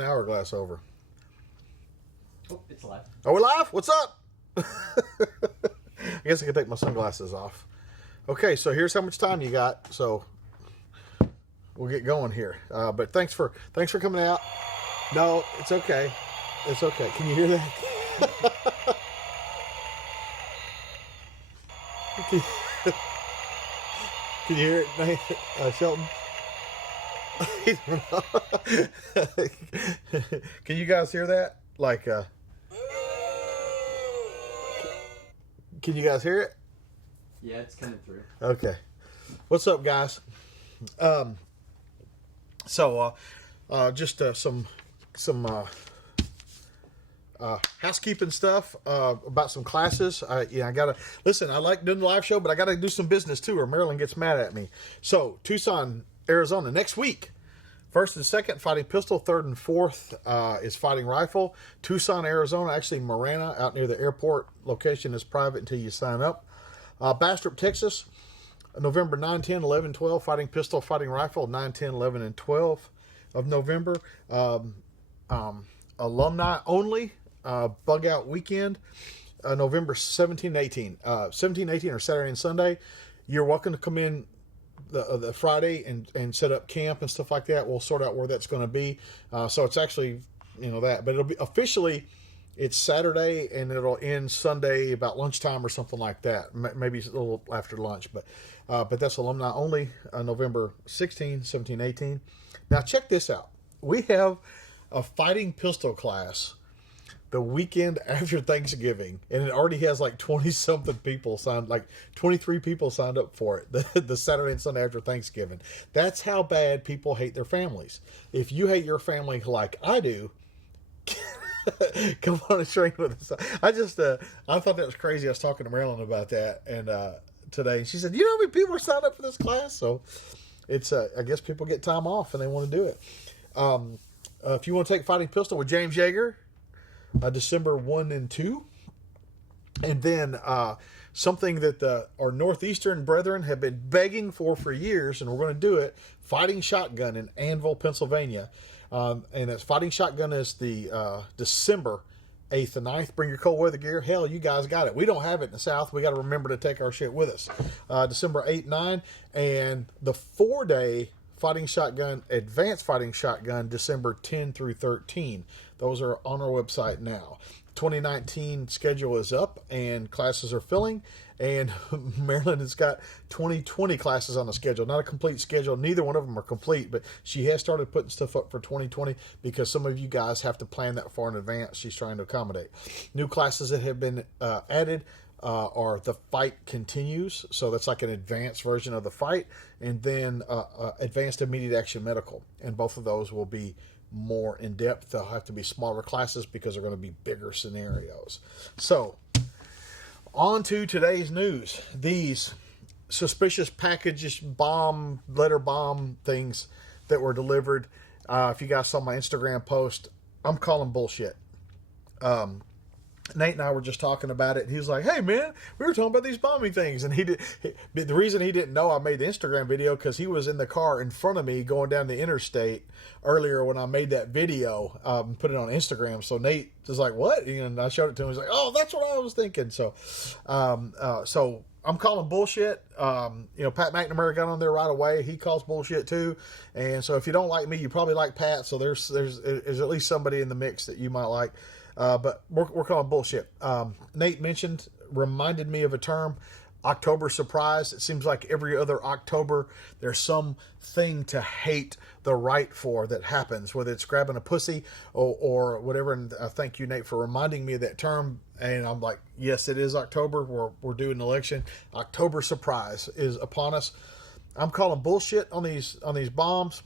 the hourglass over. Oh, it's live. Are we live? What's up? I guess I can take my sunglasses off. Okay, so here's how much time you got. So we'll get going here. But thanks for coming out. No, it's okay. It's okay. Can you hear that? Can you hear it, Shelton? Can you guys hear that? Like, can you guys hear it? Yeah, it's coming through. Okay. What's up, guys? Just some housekeeping stuff about some classes. I gotta listen. I like doing the live show, but I gotta do some business too, or Marilyn gets mad at me. So Tucson, Arizona, next week. 1st and 2nd, fighting pistol. 3rd and 4th is fighting rifle. Tucson, Arizona, actually Marana, out near the airport. Location is private until you sign up. Bastrop, Texas, November 9, 10, 11, 12, fighting pistol, fighting rifle, 9, 10, 11, and 12 of November. Alumni only, bug out weekend, November 17, 18. 17, 18 are Saturday and Sunday. You're welcome to come in the Friday and set up camp and stuff like that. We'll sort out where that's going to be. So it's actually, that, but it'll be officially, it's Saturday and it'll end Sunday about lunchtime or something like that. Maybe a little after lunch, but that's alumni only, November 16, 17, 18. Now check this out. We have a fighting pistol class the weekend after Thanksgiving, and it already has like 20-something people signed, like 23 people signed up for it, the Saturday and Sunday after Thanksgiving. That's how bad people hate their families. If you hate your family like I do, come on and train with us. I thought that was crazy. I was talking to Marilyn about that and today, and she said, you know how many people are signed up for this class? So it's, I guess people get time off and they want to do it. If you want to take fighting pistol with James Yeager, December 1 and 2. And then something that our Northeastern brethren have been begging for years, and we're going to do it, fighting shotgun in Annville, Pennsylvania. And that's fighting shotgun is the December 8th and 9th. Bring your cold weather gear. Hell, you guys got it. We don't have it in the South. We got to remember to take our shit with us. December 8, 9, and the 4-day fighting shotgun, advanced fighting shotgun, December 10 through 13. Those are on our website now. 2019 schedule is up and classes are filling, and Marilyn has got 2020 classes on the schedule. Not a complete schedule. Neither one of them are complete, but she has started putting stuff up for 2020 because some of you guys have to plan that far in advance. She's trying to accommodate. New classes that have been added are the fight continues. So that's like an advanced version of the fight, and then advanced immediate action medical. And both of those will be more in depth. They'll have to be smaller classes because they're going to be bigger scenarios. So on to today's news. These suspicious packages, letter bomb things that were delivered. If you guys saw my Instagram post, I'm calling bullshit. Nate and I were just talking about it, and he was like, hey man, we were talking about these bombing things, and the reason he didn't know I made the Instagram video because he was in the car in front of me going down the interstate earlier when I made that video, put it on Instagram. So Nate was like, what? And I showed it to him. He's like, oh, that's what I was thinking. So I'm calling bullshit. Pat McNamara got on there right away. He calls bullshit too. And so if you don't like me, you probably like Pat. So there's at least somebody in the mix that you might like. But we're calling bullshit. Nate reminded me of a term, October surprise. It seems like every other October there's something to hate the right for that happens, whether it's grabbing a pussy or whatever. And thank you, Nate, for reminding me of that term. And I'm like, yes, it is October. We're doing an election. October surprise is upon us. I'm calling bullshit on these bombs.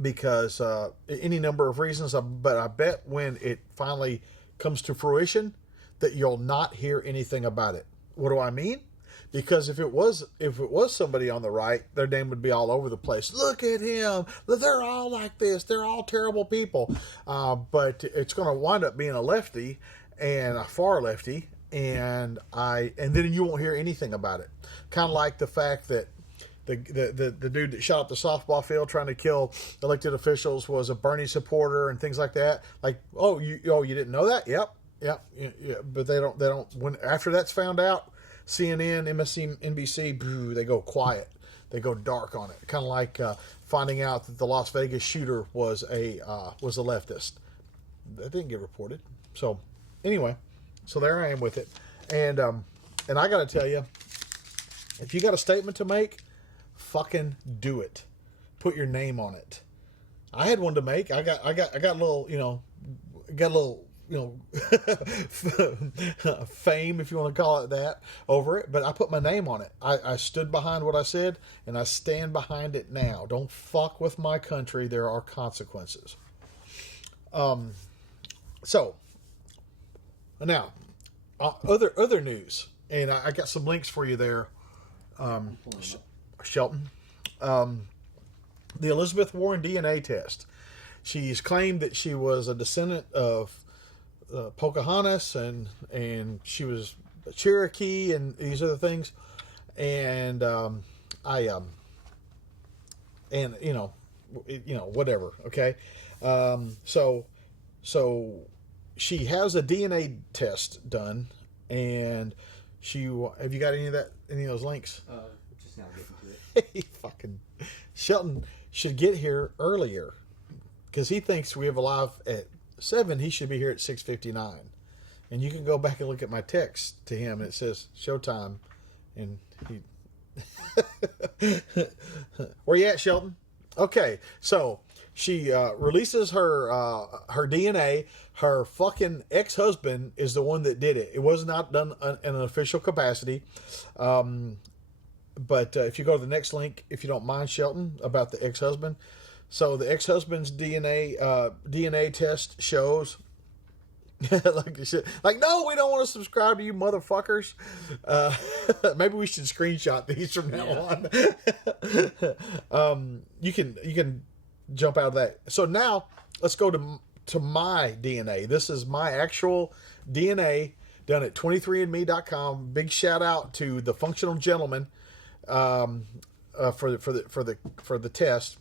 Because any number of reasons, but I bet when it finally comes to fruition that you'll not hear anything about it. What do I mean? Because if it was somebody on the right, their name would be all over the place. Look at him. They're all like this. They're all terrible people. But it's going to wind up being a lefty and a far lefty, and then you won't hear anything about it. Kind of like the fact that the dude that shot up the softball field trying to kill elected officials was a Bernie supporter and things like that. Like, you didn't know that? Yep. Yeah. But they don't. When after that's found out, CNN, NBC, they go quiet. They go dark on it. Kind of like finding out that the Las Vegas shooter was a leftist. That didn't get reported. So anyway, so there I am with it, and I got to tell you, if you got a statement to make, fucking do it. Put your name on it. I had one to make. I got a little, fame, if you want to call it that, over it. But I put my name on it. I stood behind what I said, and I stand behind it now. Don't fuck with my country. There are consequences. So now, other news, and I got some links for you there, Shelton. The Elizabeth Warren DNA test. She's claimed that she was a descendant of Pocahontas, and she was a Cherokee, and these other things. And whatever. Okay. So she has a DNA test done, and have you got any of those links? Just now getting to it. Fucking Shelton should get here earlier, because he thinks we have a live at 7. He should be here at 6:59, and you can go back and look at my text to him, and it says showtime, and he. Where you at, Shelton? Okay, so she releases her DNA. Her fucking ex-husband is the one that did it. It was not done in an official capacity. But if you go to the next link, if you don't mind, Shelton, about the ex-husband. So the ex-husband's DNA test shows like, no, we don't want to subscribe to you motherfuckers. Maybe we should screenshot these from now on. You can jump out of that. So now let's go to my DNA. This is my actual DNA done at 23andme.com. Big shout out to the functional gentleman for the test.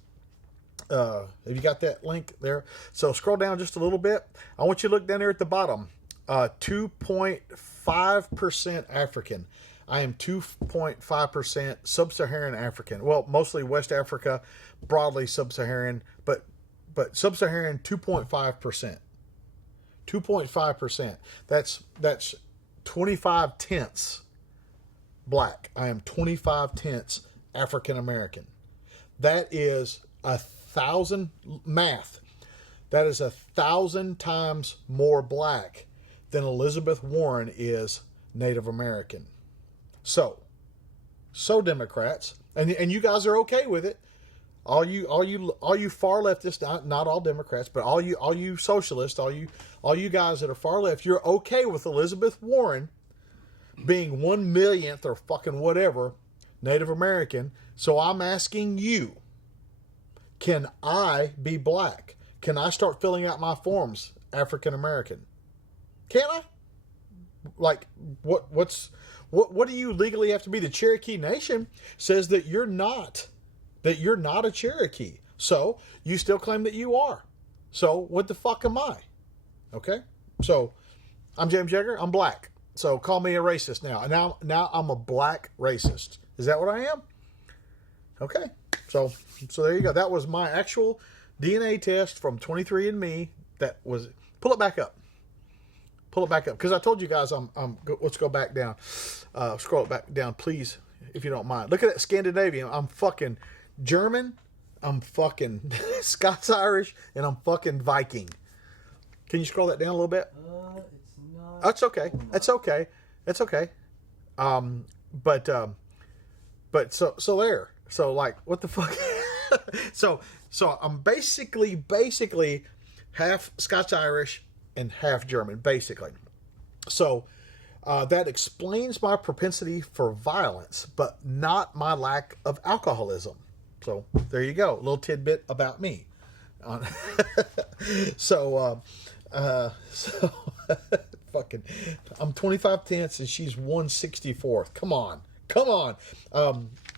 Have you got that link there? So scroll down just a little bit. I want you to look down there at the bottom. 2.5% African. I am 2.5% sub-Saharan African. Well, mostly West Africa, broadly sub-Saharan, but sub-Saharan 2.5%. 2.5%. That's 25 tenths black. I am 25 tenths African American. That is 1,000 math. That is 1,000 times more black than Elizabeth Warren is Native American. So Democrats, and you guys are okay with it. All you far leftists, not all Democrats, but all you socialists, all you guys that are far left, you're okay with Elizabeth Warren being 1/1,000,000th or fucking whatever Native American. So I'm asking you, can I be black? Can I start filling out my forms African American? Can I? Like, what do you legally have to be? The Cherokee Nation says that you're not a Cherokee. So you still claim that you are. So what the fuck am I? Okay? So I'm James Yeager. I'm black. So call me a racist now. Now I'm a black racist. Is that what I am? Okay. So there you go. That was my actual DNA test from 23andMe. That was, pull it back up. Because I told you guys let's go back down. Scroll it back down, please, if you don't mind. Look at that Scandinavian. I'm fucking German. I'm fucking Scots-Irish, and I'm fucking Viking. Can you scroll that down a little bit? It's not. That's okay. That's okay. That's okay. But so there. So like, what the fuck? so I'm basically half Scots-Irish and half German, basically. So that explains my propensity for violence, but not my lack of alcoholism. So there you go. A little tidbit about me. So fucking, I'm 25 tenths and she's 1/64. Come on.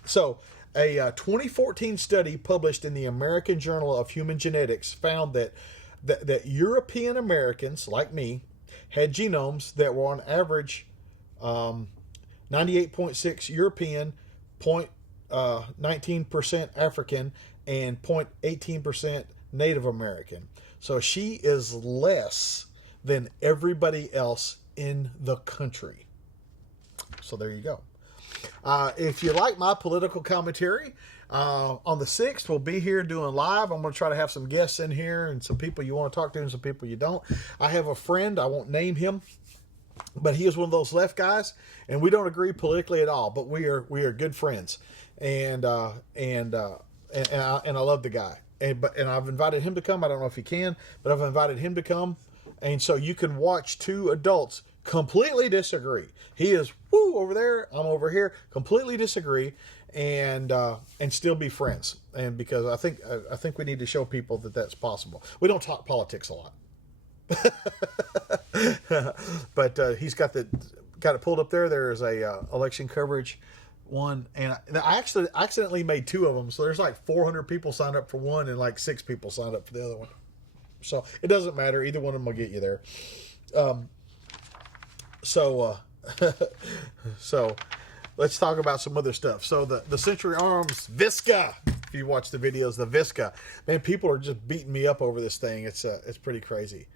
So A 2014 study published in the American Journal of Human Genetics found that European Americans, like me, had genomes that were on average 98.6 European, 0.19% African, and 0.18% Native American. So she is less than everybody else in the country. So there you go. If you like my political commentary, on the 6th, we'll be here doing live. I'm going to try to have some guests in here and some people you want to talk to and some people you don't. I have a friend, I won't name him, but he is one of those left guys, and we don't agree politically at all, but we are good friends. And I love the guy. And I've invited him to come. I don't know if he can, but I've invited him to come. And so you can watch two adults completely disagree. He is over there, I'm over here, completely disagree, and still be friends. And because I think we need to show people that that's possible. We don't talk politics a lot, but he's got it pulled up there. There is a election coverage one, and I actually accidentally made two of them. So there's like 400 people signed up for one, and like 6 people signed up for the other one. So it doesn't matter. Either one of them will get you there. So let's talk about some other stuff. So the Century Arms Visca, if you watch the videos, the Visca, man, people are just beating me up over this thing. It's pretty crazy.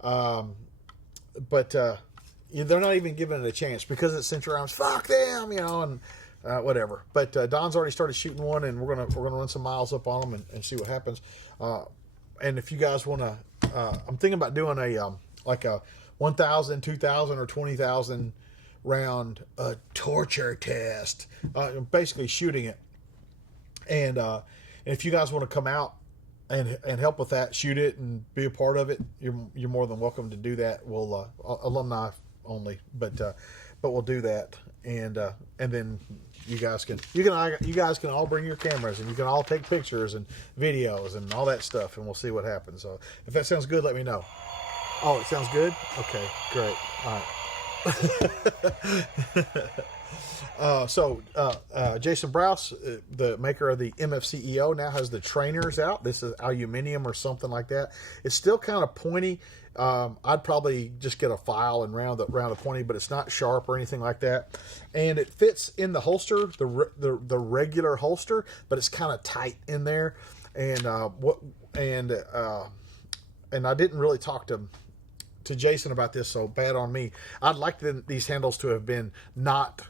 But they're not even giving it a chance because it's Century Arms. Fuck them, and whatever. But Don's already started shooting one, and we're gonna run some miles up on them and see what happens. And if you guys want to, I'm thinking about doing a 1,000, 2,000, or 20,000 round torture test, basically shooting it. And if you guys want to come out and help with that, shoot it and be a part of it, you're more than welcome to do that. We'll alumni only, but we'll do that, and then you guys can all bring your cameras, and you can all take pictures and videos and all that stuff, and we'll see what happens. So if that sounds good, let me know. Oh, it sounds good? Okay, great. All right. Jason Browse, the maker of the MFCEO, now has the trainers out. This is aluminum or something like that. It's still kind of pointy. I'd probably just get a file and round the pointy, but it's not sharp or anything like that. And it fits in the holster, the regular holster, but it's kind of tight in there. And and I didn't really talk to Jason about this, so bad on me. I'd like these handles to have been not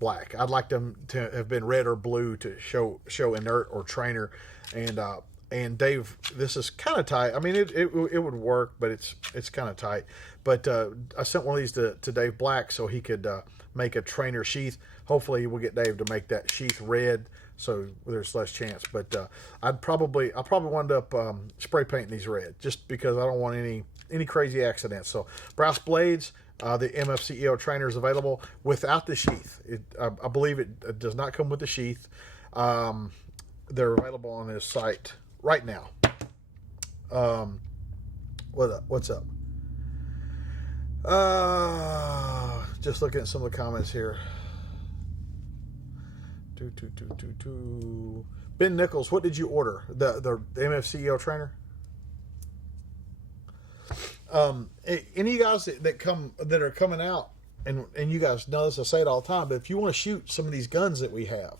black. I'd like them to have been red or blue to show inert or trainer. And Dave, this is kind of tight. I mean, it would work, but it's kind of tight. But I sent one of these to Dave Black so he could make a trainer sheath. Hopefully, we'll get Dave to make that sheath red, so there's less chance. But I'll probably wind up spray painting these red just because I don't want any crazy accidents. So Browse Blades, the MFCEO trainer is available without the sheath. I believe it does not come with the sheath. They're available on his site right now. What's up? Just looking at some of the comments here. Ben Nichols, what did you order? The MFCEO trainer? Any of you guys that are coming out, and you guys know this, I say it all the time, but if you want to shoot some of these guns that we have,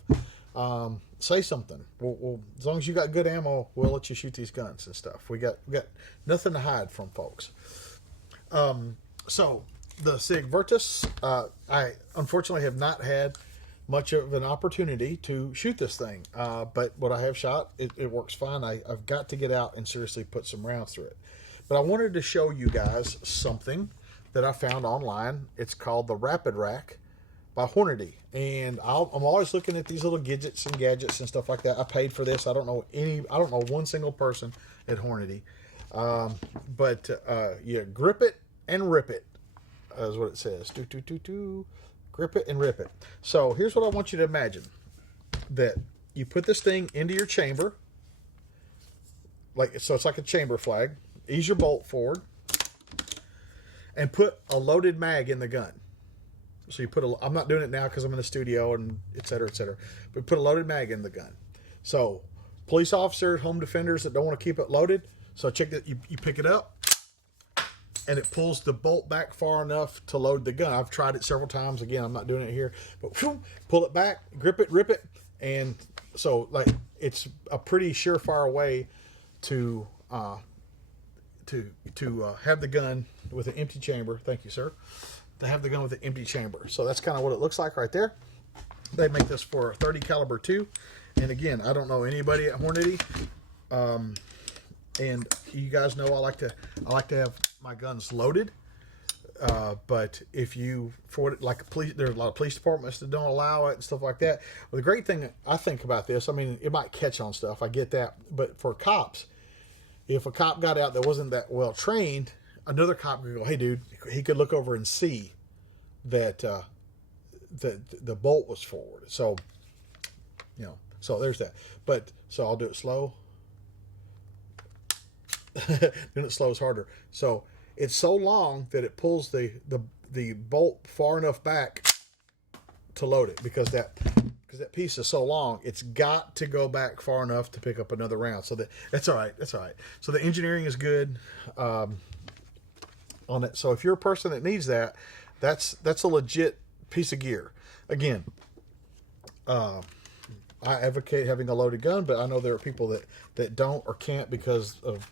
say something. We'll as long as you got good ammo, we'll let you shoot these guns and stuff. We got nothing to hide from folks. So the Sig Virtus, I unfortunately have not had much of an opportunity to shoot this thing, but what I have shot, it works fine. I've got to get out and seriously put some rounds through it. But I wanted to show you guys something that I found online. It's called the Rapid Rack by Hornady, and I'm always looking at these little gadgets and stuff like that. I paid for this. I don't know one single person at Hornady, but yeah, grip it and rip it is what it says. Grip it and rip it. So here's what I want you to imagine: that you put this thing into your chamber, so it's like a chamber flag. Ease your bolt forward and put a loaded mag in the gun. So you put I'm not doing it now because I'm in the studio and et cetera, et cetera. But put a loaded mag in the gun. So police officers, home defenders that don't want to keep it loaded. So check that you pick it up and it pulls the bolt back far enough to load the gun. I've tried it several times. Again, I'm not doing it here, but whew, pull it back, grip it, rip it. And so like it's a pretty surefire way to have the gun with an empty chamber. Thank you, sir. To have the gun with an empty chamber. So that's kind of what it looks like right there. They make this for a 30 caliber too. And again, I don't know anybody at Hornady. And you guys know I like to have my guns loaded. But if you, there's a lot of police departments that don't allow it and stuff like that. Well, the great thing I think about this, I mean, it might catch on stuff. I get that. But for cops, if a cop got out that wasn't that well trained, another cop could go, hey, dude, he could look over and see that the bolt was forward. So, so there's that. But, so I'll do it slow. Doing it slow is harder. So it's so long that it pulls the bolt far enough back to load it because that piece is so long. It's got to go back far enough to pick up another round. So that's all right. That's all right. So the engineering is good on it. So if you're a person that needs that, that's a legit piece of gear. Again, I advocate having a loaded gun, but I know there are people that don't or can't because of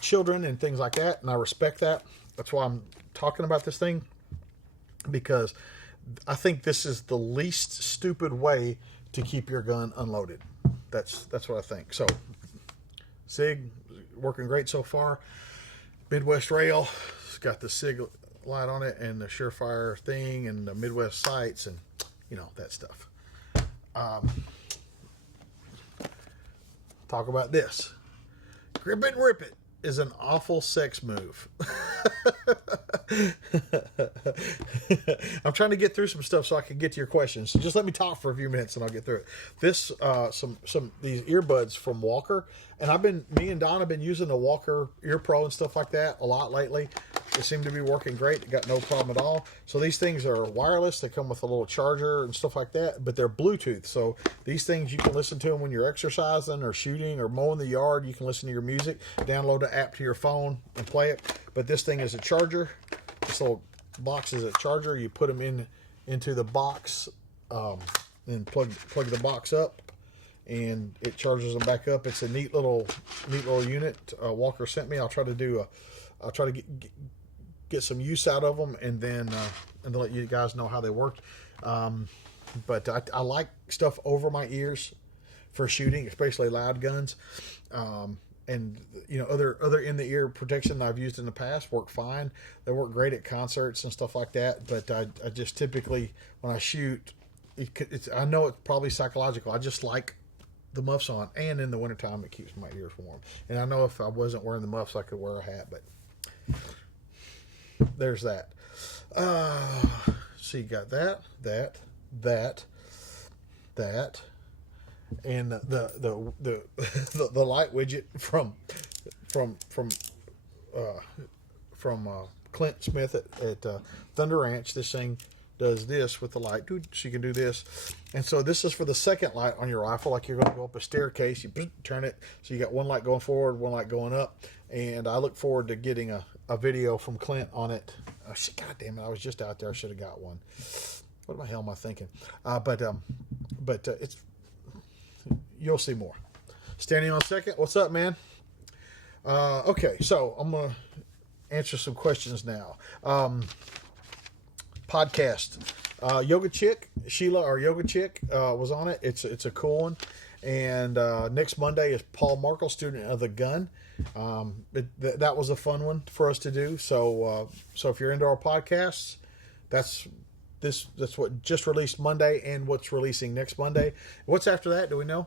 children and things like that, and I respect that. That's why I'm talking about this thing, because I think this is the least stupid way to keep your gun unloaded. That's what I think. So SIG working great so far. Midwest Rail, it's got the SIG light on it and the Surefire thing and the Midwest sights and that stuff. Talk about this. Grip it and rip it is an awful sex move. I'm trying to get through some stuff so I can get to your questions. So just let me talk for a few minutes and I'll get through it. This, these earbuds from Walker, and me and Don have been using the Walker Ear Pro and stuff like that a lot lately. They seem to be working great. They got no problem at all. So these things are wireless. They come with a little charger and stuff like that, but they're Bluetooth. So these things, you can listen to them when you're exercising or shooting or mowing the yard. You can listen to your music, download the app to your phone and play it. But this thing is a charger. This little box is a charger. You put them into the box and plug the box up, and it charges them back up. It's a neat little unit. Walker sent me. I'll try to get some use out of them, and then let you guys know how they work. But I like stuff over my ears for shooting, especially loud guns. And other in the ear protection that I've used in the past work fine. They work great at concerts and stuff like that. But I just typically, when I shoot, I know it's probably psychological. I just like the muffs on, and in the wintertime it keeps my ears warm. And I know if I wasn't wearing the muffs, I could wear a hat. But there's that. So you got that, and the light widget from Clint Smith at Thunder Ranch. This thing does this with the light. Dude, so you can do this. And so this is for the second light on your rifle. Like you're going to go up a staircase, you turn it, so you got one light going forward, one light going up. And I look forward to getting a video from Clint on it. Oh, shit, God damn it, I was just out there. I should have got one. What the hell am I thinking? But it's, you'll see more. Standing on second, what's up, man? Okay, so I'm going to answer some questions now. Podcast. Yoga Chick, Sheila, our Yoga Chick, was on it. It's a cool one. And next Monday is Paul Markle, student of the gun. That was a fun one for us to do. So if you're into our podcasts, that's what just released Monday and what's releasing next Monday. What's after that? Do we know?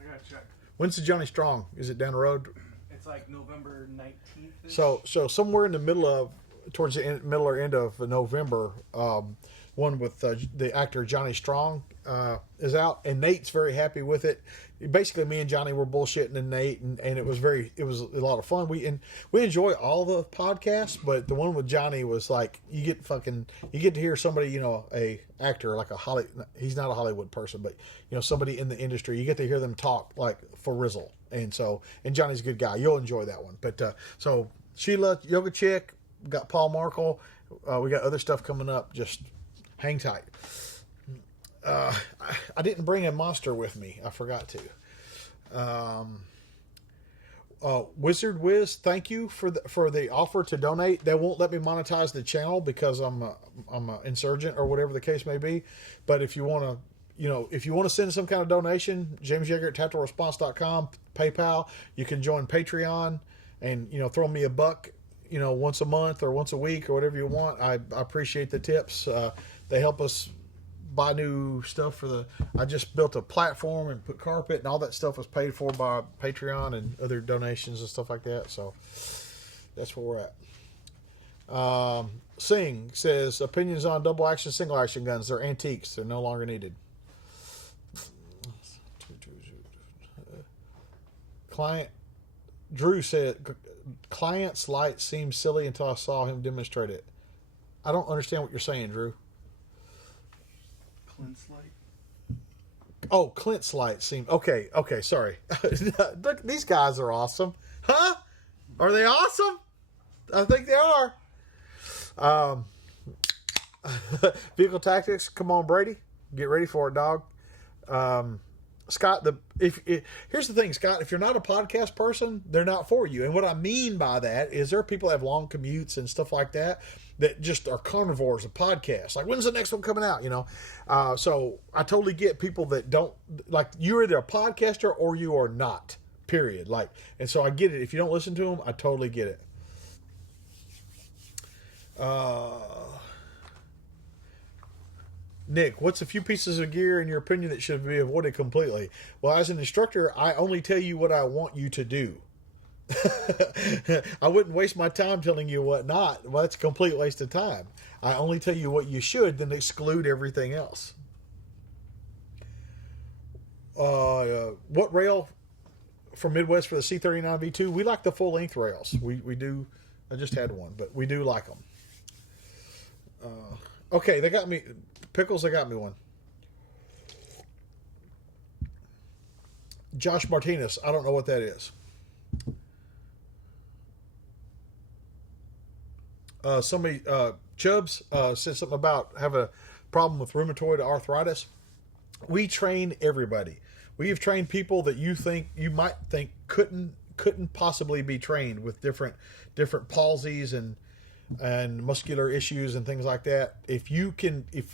I gotta check. When's the Johnny Strong? Is it down the road? It's like November 19th. So somewhere in the middle of, towards the middle or end of November, one with the actor Johnny Strong is out, and Nate's very happy with it. Basically, me and Johnny were bullshitting and Nate, and it was a lot of fun. We enjoy all the podcasts, but the one with Johnny was like you get to hear somebody, a actor like he's not a Hollywood person, but somebody in the industry. You get to hear them talk like for Rizzle, and Johnny's a good guy. You'll enjoy that one. But so Sheila Yoga Chick, got Paul Markle, we got other stuff coming up. Just hang tight. I didn't bring a monster with me. I forgot to. Wizard Wiz, thank you for the offer to donate. They won't let me monetize the channel because I'm a insurgent or whatever the case may be. But if you want to send some kind of donation, James Yeager at tacticalresponse.com, PayPal. You can join Patreon and throw me a buck, once a month or once a week or whatever you want. I appreciate the tips. They help us buy new stuff I just built a platform and put carpet, and all that stuff was paid for by Patreon and other donations and stuff like that. So that's where we're at. Singh says opinions on double action, single action guns. They're antiques. They're no longer needed. Client Drew said client's light seemed silly until I saw him demonstrate it. I don't understand what you're saying, Drew. Clint's light. Oh, Clint's light seemed okay. Sorry. Look, these guys are awesome, huh? Are they awesome? I think they are. Vehicle tactics. Come on, Brady. Get ready for it, dog. Scott, here's the thing, Scott. If you're not a podcast person, they're not for you. And what I mean by that is there are people that have long commutes and stuff like that just are carnivores of podcasts. Like, when's the next one coming out? So I totally get people that don't like. You're either a podcaster or you are not. Period. And so I get it. If you don't listen to them, I totally get it. Nick, what's a few pieces of gear in your opinion that should be avoided completely? Well, as an instructor, I only tell you what I want you to do. I wouldn't waste my time telling you what not. Well, that's a complete waste of time. I only tell you what you should, then exclude everything else. What rail from Midwest for the C39 V2? We like the full length rails. We do. I just had one, but we do like them. Okay, they got me. Pickles, they got me one. Josh Martinez, I don't know what that is. Chubbs said something about having a problem with rheumatoid arthritis. We train everybody. We have trained people that you might think couldn't possibly be trained with different palsies and muscular issues and things like that. If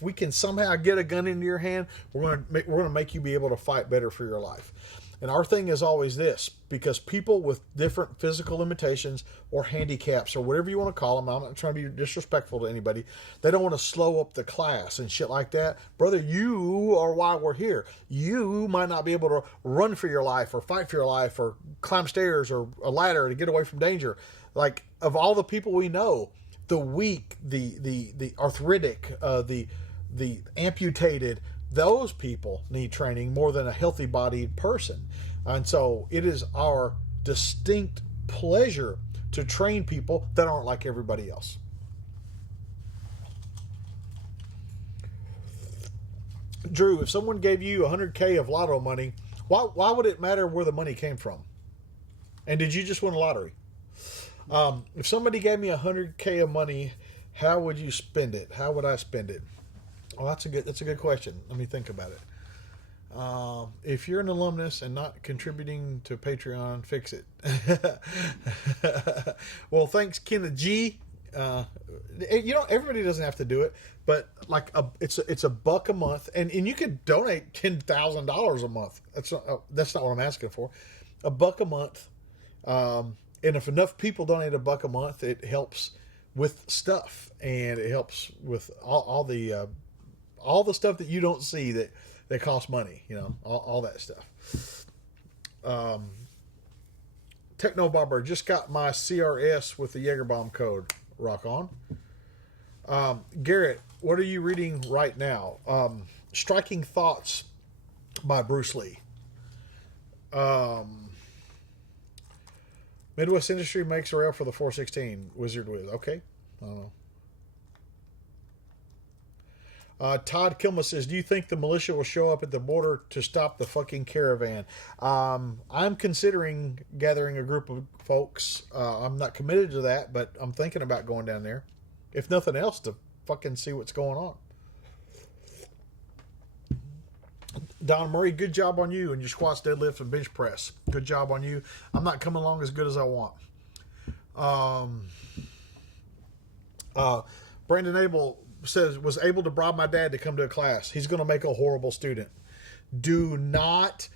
we can somehow get a gun into your hand, we're gonna make you be able to fight better for your life. And our thing is always this, because people with different physical limitations or handicaps or whatever you want to call them, I'm not trying to be disrespectful to anybody, they don't want to slow up the class and shit like that. Brother, you are why we're here. You might not be able to run for your life or fight for your life or climb stairs or a ladder to get away from danger. Like, of all the people we know, the weak, the arthritic, the amputated, those people need training more than a healthy-bodied person. And so it is our distinct pleasure to train people that aren't like everybody else. Drew, if someone gave you $100K of lotto money, why would it matter where the money came from? And did you just win a lottery? If somebody gave me $100K of money, how would you spend it? How would I spend it? Oh, that's a good question. Let me think about it. If you're an alumnus and not contributing to Patreon, fix it. Well, thanks, Kenneth G. Everybody doesn't have to do it, but it's a buck a month, and you could donate $10,000 a month. That's not what I'm asking for. A buck a month, and if enough people donate a buck a month, it helps with stuff, and it helps with all the stuff that you don't see that costs money, all that stuff. Techno Barber just got my CRS with the Jaeger bomb code. Rock on. Garrett, what are you reading right now? Striking Thoughts by Bruce Lee. Midwest Industry makes a rail for the 416 Wizard Wiz. Okay. I don't know. Todd Kilma says, do you think the militia will show up at the border to stop the fucking caravan? I'm considering gathering a group of folks. I'm not committed to that, but I'm thinking about going down there. If nothing else, to fucking see what's going on. Don Murray, good job on you and your squats, deadlifts, and bench press. Good job on you. I'm not coming along as good as I want. Brandon Abel says, was able to bribe my dad to come to a class. He's going to make a horrible student. Do not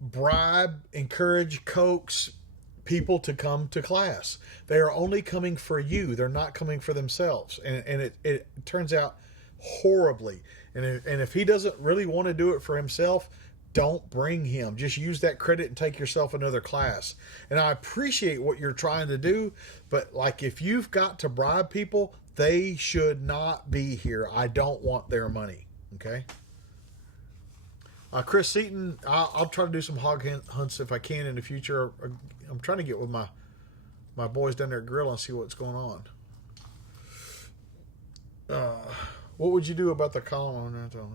bribe, encourage, coax people to come to class. They are only coming for you. They're not coming for themselves. And it turns out horribly. And if he doesn't really want to do it for himself, don't bring him. Just use that credit and take yourself another class. And I appreciate what you're trying to do, but like if you've got to bribe people, they should not be here. I don't want their money. Okay. Chris Seaton, I'll try to do some hog hunts if I can in the future. I'm trying to get with my boys down there at Grill and see what's going on. What would you do about the column? I don't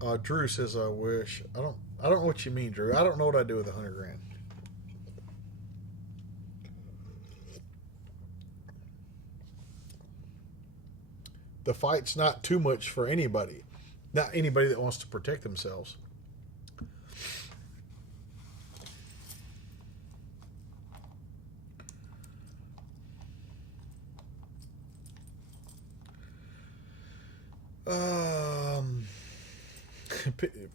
know. Drew says, I wish. I don't know what you mean, Drew. I don't know what I'd do with $100,000. The fight's not too much for anybody. Not anybody that wants to protect themselves.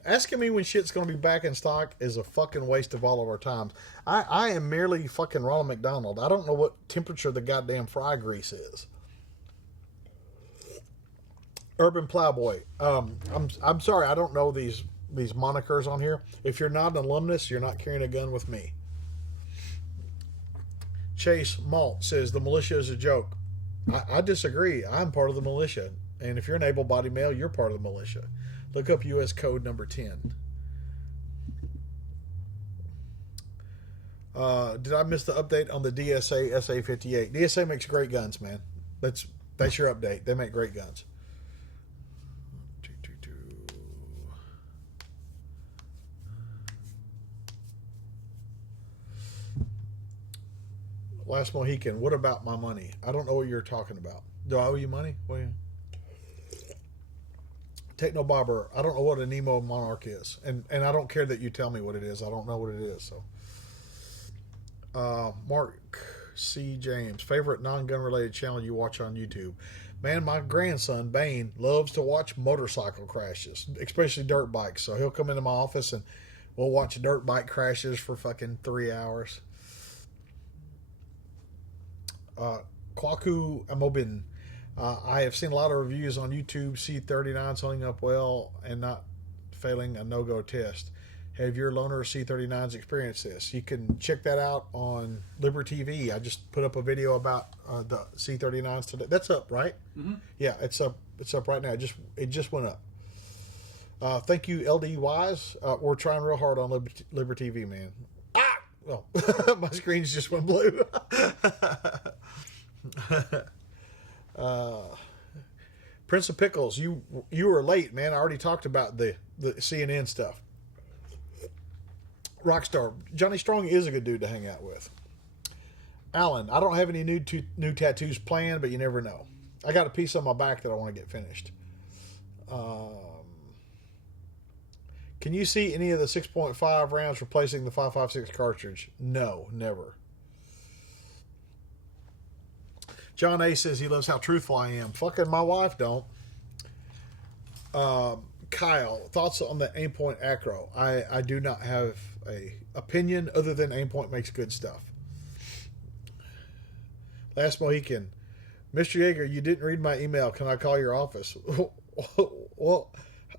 Asking me when shit's going to be back in stock is a fucking waste of all of our time. I am merely fucking Ronald McDonald. I don't know what temperature the goddamn fry grease is. Urban Plowboy. I'm sorry, I don't know these monikers on here. If you're not an alumnus, you're not carrying a gun with me. Chase Malt says the militia is a joke. I disagree. I'm part of the militia. And if you're an able-bodied male, you're part of the militia. Look up U.S. Code number 10. Did I miss the update on the DSA SA-58? DSA makes great guns, man. That's your update. They make great guns. Last Mohican, what about my money? I don't know what you're talking about. Do I owe you money? What Techno Bobber, I don't know what a Nemo Monarch is. And I don't care that you tell me what it is. I don't know what it is. So, Mark C. James, favorite non-gun related channel you watch on YouTube? Man, my grandson, Bane, loves to watch motorcycle crashes, especially dirt bikes. So he'll come into my office and we'll watch dirt bike crashes for fucking 3 hours. Kwaku Amobin, I have seen a lot of reviews on YouTube. C39's holding up well and not failing a no-go test. Have your loaner C39s experienced this? You can check that out on LIBERTV. I just put up a video about the C39s today. That's up, right? Mm-hmm. Yeah, it's up. It's up right now. It just went up. Thank you, LD Wise. We're trying real hard on LIBERTV, man. Well, my screens just went blue. Prince of Pickles, you were late, man. I already talked about the CNN stuff. Rockstar, Johnny Strong is a good dude to hang out with. Alan, I don't have any new tattoos planned, but you never know. I got a piece on my back that I want to get finished. Can you see any of the 6.5 rounds replacing the 5.56 cartridge? No, never. John A says he loves how truthful I am. Fucking my wife don't. Kyle, thoughts on the Aimpoint Acro? I do not have a opinion other than Aimpoint makes good stuff. Last Mohican, Mr. Yeager, you didn't read my email. Can I call your office? Well,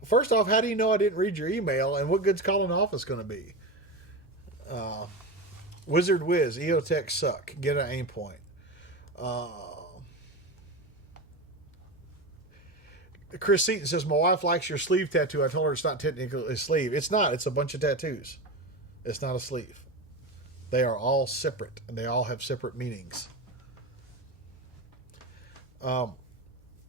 first off, how do you know I didn't read your email? And what good's calling the office going to be? Wizard Wiz, EOTech suck. Get an aim point. Chris Seaton says, my wife likes your sleeve tattoo. I told her it's not technically a sleeve. It's not. It's a bunch of tattoos. It's not a sleeve. They are all separate, and they all have separate meanings.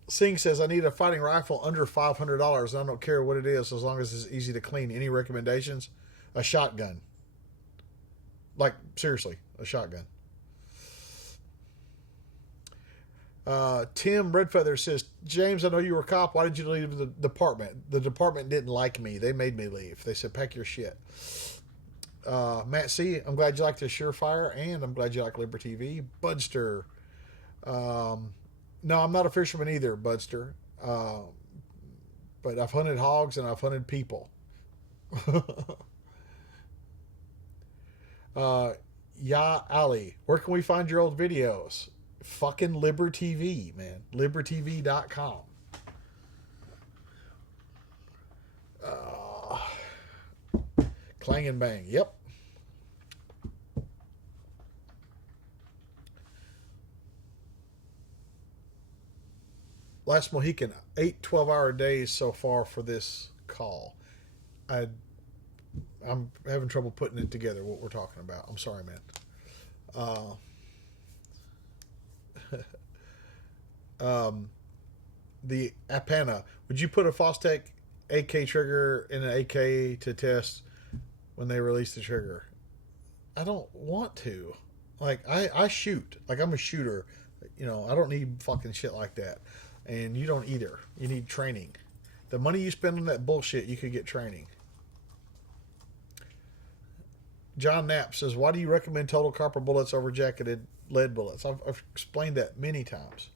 Singh says, I need a fighting rifle under $500. I don't care what it is as long as it's easy to clean. Any recommendations? A shotgun. Like, seriously, a shotgun. Tim Redfeather says, James, I know you were a cop. Why did you leave the department? The department didn't like me. They made me leave. They said, pack your shit. Matt C., I'm glad you like the Surefire, and I'm glad you like LIBERTV. Budster. No, I'm not a fisherman either, Budster. But I've hunted hogs and I've hunted people. Ya Ali, where can we find your old videos? Fucking LIBERTV, man. LIBERTV.com. Clang and bang. Yep. Last Mohican, 8 12-hour days so far for this call. I'm having trouble putting it together, what we're talking about. I'm sorry, man. The Apana, would you put a Fostech AK trigger in an AK to test when they release the trigger? I don't want to. Like, I shoot. Like, I'm a shooter. You know, I don't need fucking shit like that. And you don't either. You need training. The money you spend on that bullshit, you could get training. John Knapp says, why do you recommend total copper bullets over jacketed lead bullets? I've explained that many times.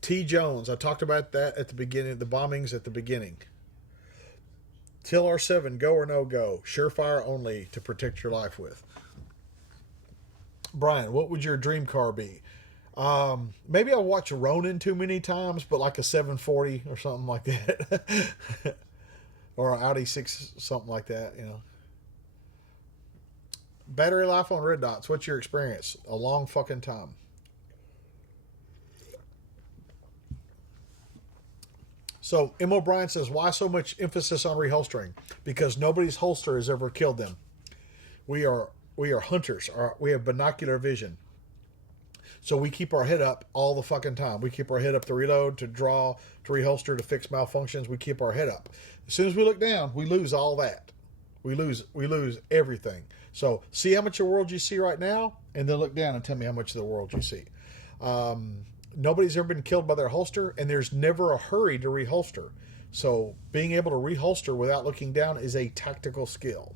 T. Jones, I talked about that at the beginning, the bombings at the beginning. Till R7, go or no go. Surefire only to protect your life with. Brian, what would your dream car be? Maybe I watch Ronin too many times, but like a 740 or something like that. Or an Audi 6, something like that, you know. Battery life on red dots, what's your experience? A long fucking time. So, M. O'Brien says, why so much emphasis on reholstering? Because nobody's holster has ever killed them. We are hunters. We have binocular vision. So we keep our head up all the fucking time. We keep our head up to reload, to draw, to reholster, to fix malfunctions. We keep our head up. As soon as we look down, we lose all that. We lose everything. So see how much of the world you see right now, and then look down and tell me how much of the world you see. Nobody's ever been killed by their holster, and there's never a hurry to reholster. So being able to reholster without looking down is a tactical skill.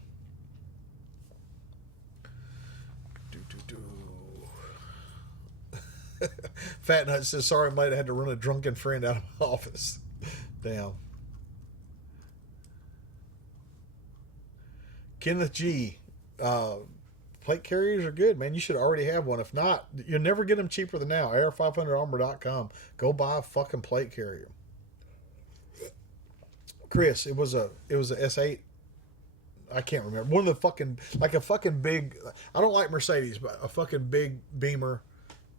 Fat Nut says, sorry I'm late, I had to run a drunken friend out of my office. Damn. Kenneth G. Plate carriers are good, man. You should already have one. If not, you'll never get them cheaper than now. AR500armor.com. Go buy a fucking plate carrier. Chris, it was a S8. I can't remember. One of the fucking, like a fucking big, I don't like Mercedes, but a fucking big Beamer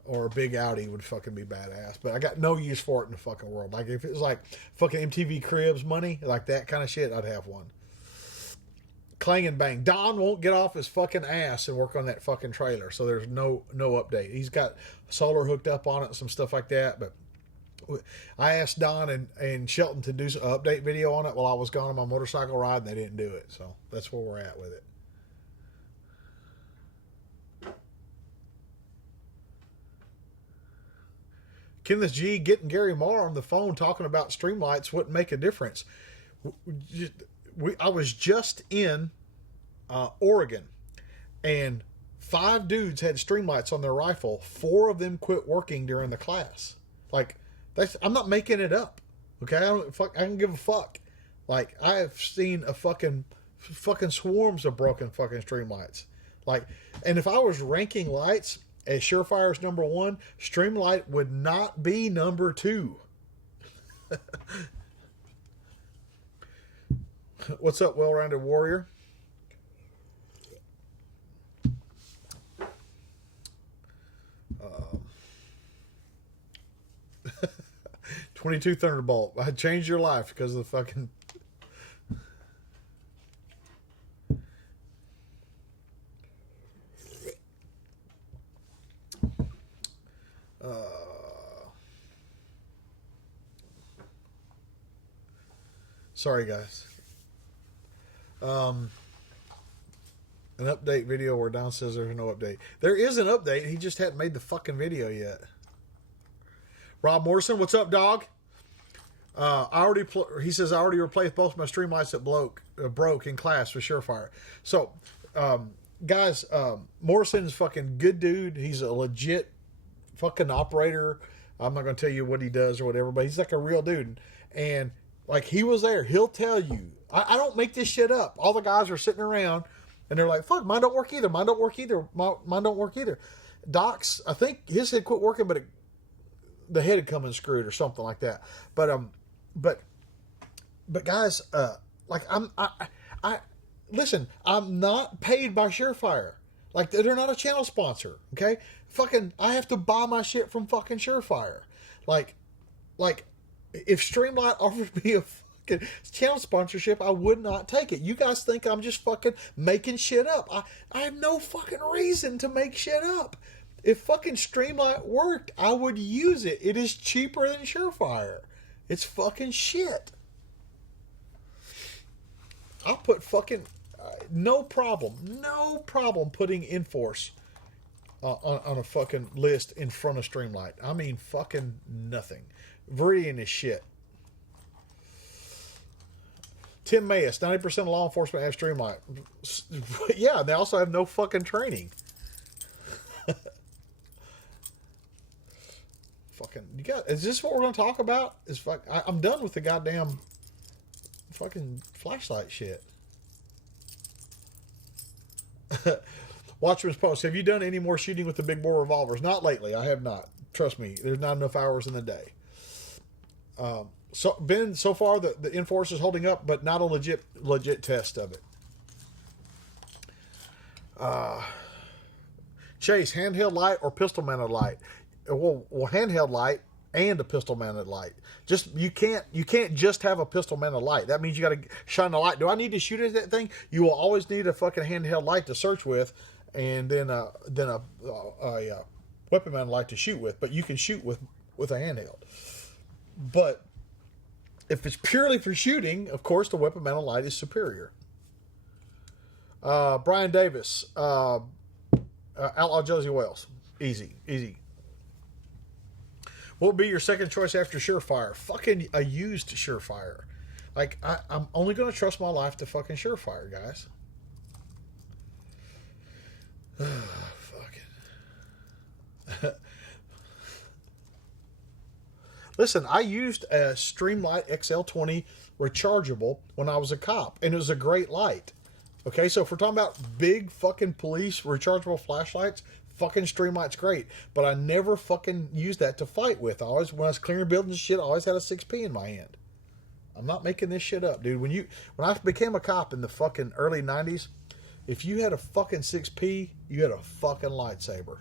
or a big Audi would fucking be badass. But I got no use for it in the fucking world. Like if it was like fucking MTV Cribs money, like that kind of shit, I'd have one. Clang and bang. Don won't get off his fucking ass and work on that fucking trailer. So there's no update. He's got solar hooked up on it, some stuff like that. But I asked Don and Shelton to do an update video on it while I was gone on my motorcycle ride, and they didn't do it. So that's where we're at with it. Kenneth G. getting Gary Marr on the phone talking about streamlights wouldn't make a difference. I was just in Oregon, and 5 dudes had streamlights on their rifle. 4 of them quit working during the class. Like, I'm not making it up. Okay, I don't give a fuck. Like, I have seen a fucking swarms of broken fucking streamlights. Like, and if I was ranking lights as Surefire's number 1, Streamlight would not be number 2. What's up, well-rounded warrior? Um, 22 Thunderbolt. I changed your life because of the fucking. Sorry, guys. An update video where Don says there's no update. There is an update. He just hadn't made the fucking video yet. Rob Morrison, what's up, dog? He says I already replaced both my Streamlights that broke in class with Surefire. So, guys, Morrison's fucking good dude. He's a legit fucking operator. I'm not going to tell you what he does or whatever, but he's like a real dude. And like he was there, he'll tell you. I don't make this shit up. All the guys are sitting around and they're like, "Fuck, mine don't work either. Mine don't work either. Mine don't work either." Doc's, I think his had quit working, but the head had come unscrewed or something like that. But guys, like I listen. I'm not paid by Surefire. Like they're not a channel sponsor. Okay, fucking, I have to buy my shit from fucking Surefire. Like if Streamlight offered me a fucking channel sponsorship, I would not take it. You guys think I'm just fucking making shit up. I have no fucking reason to make shit up. If fucking Streamlight worked, I would use it. It is cheaper than Surefire. It's fucking shit. I'll put fucking no problem putting Enforce on a fucking list in front of Streamlight. I mean fucking nothing. Viridian is shit. Tim Mayes, 90% of law enforcement have Streamlight. Yeah, they also have no fucking training. Fucking, is this what we're going to talk about? I'm done with the goddamn fucking flashlight shit. Watchman's Post, have you done any more shooting with the big bore revolvers? Not lately. I have not. Trust me, there's not enough hours in the day. So far the Enforce is holding up, but not a legit test of it. Chase, handheld light or pistol mounted light? Well, handheld light and a pistol mounted light. Just you can't just have a pistol mounted light. That means you got to shine the light. Do I need to shoot at that thing? You will always need a fucking handheld light to search with, and then a weapon mounted light to shoot with. But you can shoot with a handheld. But if it's purely for shooting, of course, the weapon mounted light is superior. Brian Davis, Outlaw Josie Wells, easy. What would be your second choice after Surefire? Fucking a used Surefire. Like, I'm only going to trust my life to fucking Surefire, guys. Fucking. Listen, I used a Streamlight XL20 rechargeable when I was a cop, and it was a great light. Okay, so if we're talking about big fucking police rechargeable flashlights, fucking Streamlight's great, but I never fucking used that to fight with. When I was clearing buildings and shit, I always had a 6P in my hand. I'm not making this shit up, dude. When I became a cop in the fucking early 90s, if you had a fucking 6P, you had a fucking lightsaber.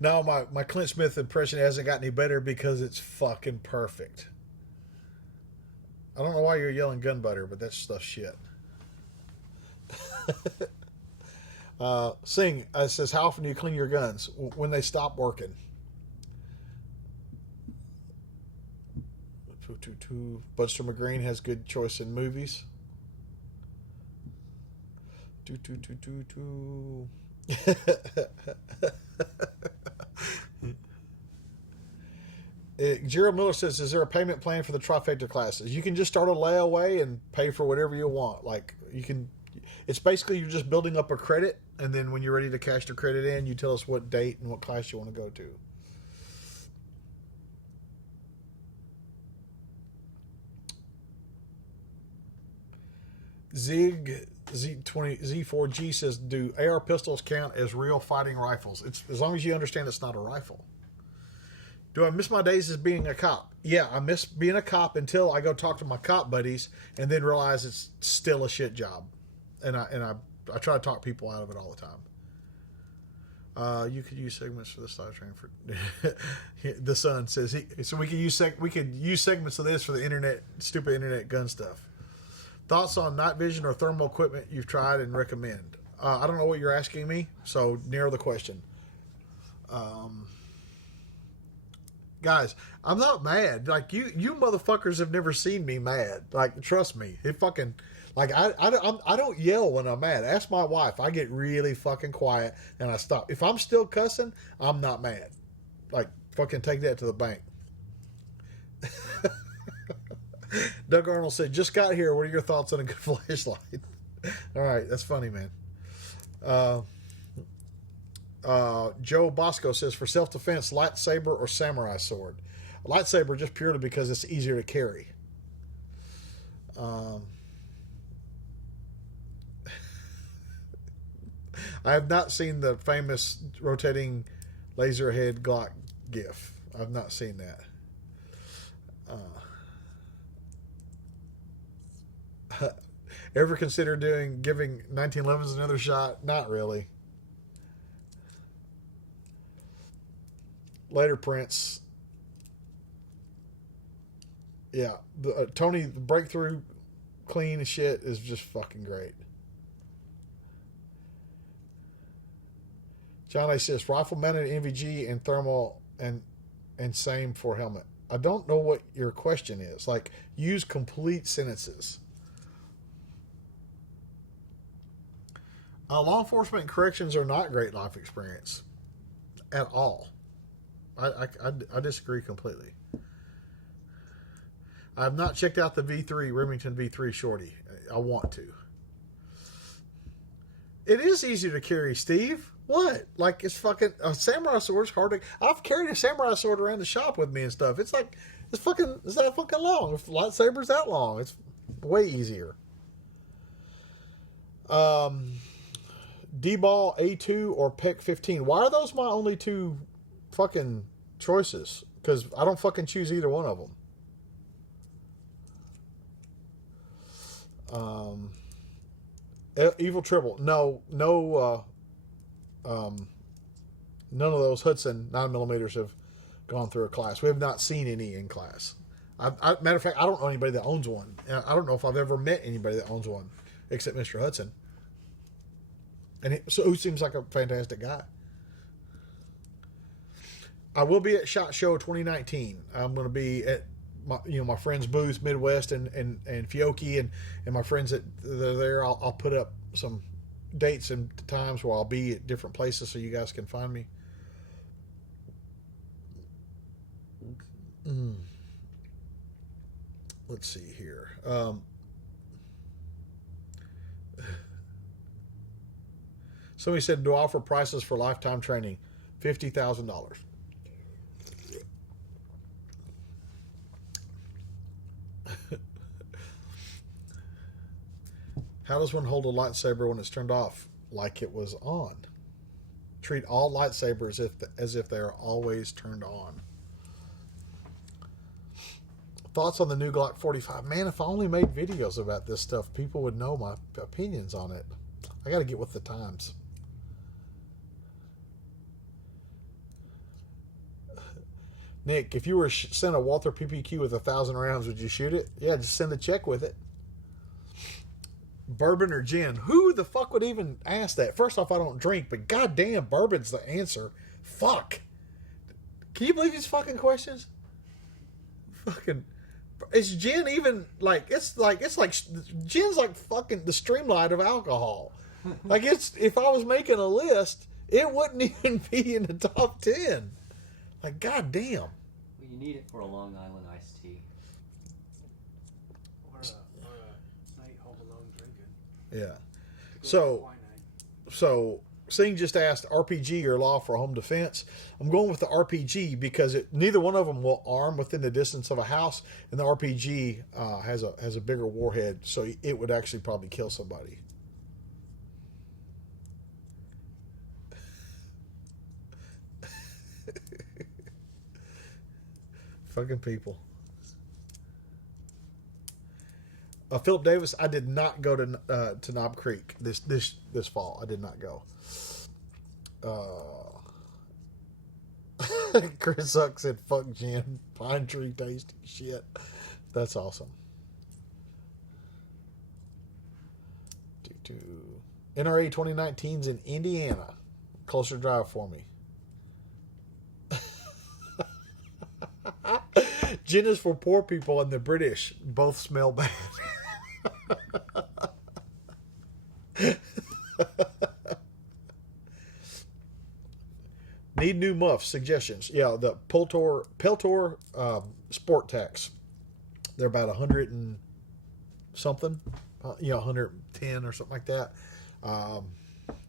No, my Clint Smith impression hasn't gotten any better because it's fucking perfect. I don't know why you're yelling gun butter, but that stuff's shit. Sing says, how often do you clean your guns? When they stop working. Buster McGreen has good choice in movies. Gerald Miller says, is there a payment plan for the trifecta classes? You can just start a layaway and pay for whatever you want. Like, you can, it's basically you're just building up a credit, and then when you're ready to cash the credit in, you tell us what date and what class you want to go to. Zig Z4G says, do AR pistols count as real fighting rifles? It's as long as you understand it's not a rifle. Do I miss my days as being a cop? Yeah, I miss being a cop until I go talk to my cop buddies and then realize it's still a shit job. And I try to talk people out of it all the time. You could use segments for this live stream. For the son says so we could use segments of this for the internet, stupid internet gun stuff. Thoughts on night vision or thermal equipment you've tried and recommend? I don't know what you're asking me, so narrow the question. Guys, I'm not mad. Like you motherfuckers have never seen me mad. Like, trust me, it fucking like I don't yell when I'm mad. Ask my wife. I get really fucking quiet and I stop. If I'm still cussing, I'm not mad. Like, fucking take that to the bank. Doug Arnold said, just got here. What are your thoughts on a good flashlight? All right, that's funny, man. Joe Bosco says, for self-defense, lightsaber or samurai sword? A lightsaber just purely because it's easier to carry. I have not seen the famous rotating laser head Glock gif. I've not seen that. Ever consider giving 1911s another shot? Not really. Later, Prince. Yeah, Tony, the breakthrough clean shit is just fucking great. John A says, rifle mounted NVG and thermal and same for helmet. I don't know what your question is. Like, use complete sentences. Law enforcement and corrections are not great life experience at all. I disagree completely. I have not checked out the V3, Remington V3 Shorty. I want to. It is easier to carry, Steve. What? Like, it's fucking... A samurai sword's hard to... I've carried a samurai sword around the shop with me and stuff. It's like... It's that fucking long. If lightsaber's that long, it's way easier. D-ball A2 or PEC 15. Why are those my only two fucking choices? Because I don't fucking choose either one of them. Evil Triple. No, none of those Hudson 9mm have gone through a class. We have not seen any in class. Matter of fact, I don't know anybody that owns one. I don't know if I've ever met anybody that owns one, except Mr. Hudson. And who seems like a fantastic guy. I will be at SHOT Show 2019. I'm going to be at my friend's booth, Midwest and Fiocchi, and my friends that are there. I'll put up some dates and times where I'll be at different places so you guys can find me. Let's see here. Somebody said, do I offer prices for lifetime training? $50,000. How does one hold a lightsaber when it's turned off? Like it was on. Treat all lightsabers as if they are always turned on. Thoughts on the new Glock 45? Man, if I only made videos about this stuff, people would know my opinions on it. I got to get with the times. Nick, if you were sent a Walther PPQ with 1,000 rounds, would you shoot it? Yeah, just send a check with it. Bourbon or gin? Who the fuck would even ask that? First off, I don't drink, but goddamn, bourbon's the answer. Fuck. Can you believe these fucking questions? Fucking, is gin even like? It's like gin's like fucking the streamline of alcohol. Like if I was making a list, it wouldn't even be in the top 10. Like, goddamn. Well, you need it for a Long Island iced tea. Or a night home alone drinking. Yeah. So Singh just asked RPG or law for home defense. I'm going with the RPG because neither one of them will arm within the distance of a house, and the RPG has a bigger warhead, so it would actually probably kill somebody. Fucking people. Philip Davis, I did not go to Knob Creek this fall. I did not go. Chris Huck said, "Fuck gin, pine tree tasty shit." That's awesome. NRA 2019's in Indiana. Closer drive for me. Gin is for poor people, and the British both smell bad. Need new muffs. Suggestions. Yeah, the Peltor Sport Tax. They're about 100 and something. 110 or something like that.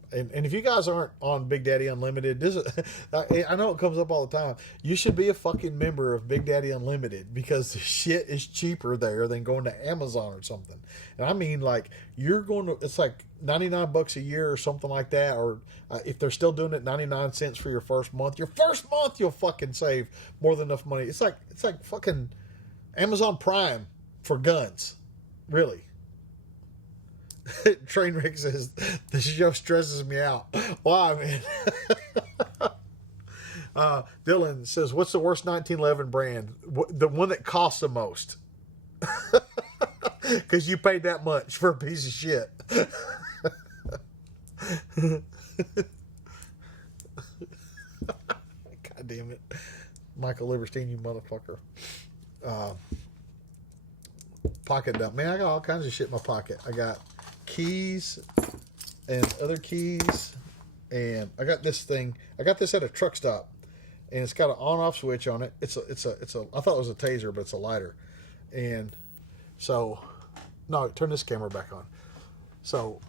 And if you guys aren't on Big Daddy Unlimited, this is, I know it comes up all the time. You should be a fucking member of Big Daddy Unlimited because the shit is cheaper there than going to Amazon or something. And I mean, like, you're going to, it's like $99 a year or something like that. Or if they're still doing it, 99 cents for your first month. Your first month, you'll fucking save more than enough money. It's like fucking Amazon Prime for guns. Really. Trainwreck says the show stresses me out. Why, man? Dylan says, "What's the worst 1911 brand? The one that costs the most." Because you paid that much for a piece of shit. God damn it, Michael Liverstein, you motherfucker. Pocket dump, man. I got all kinds of shit in my pocket. I got keys and other keys, and I got this thing. I got this at a truck stop, and it's got an on-off switch on it. It's a. I thought it was a taser, but it's a lighter. And so, no, turn this camera back on. So,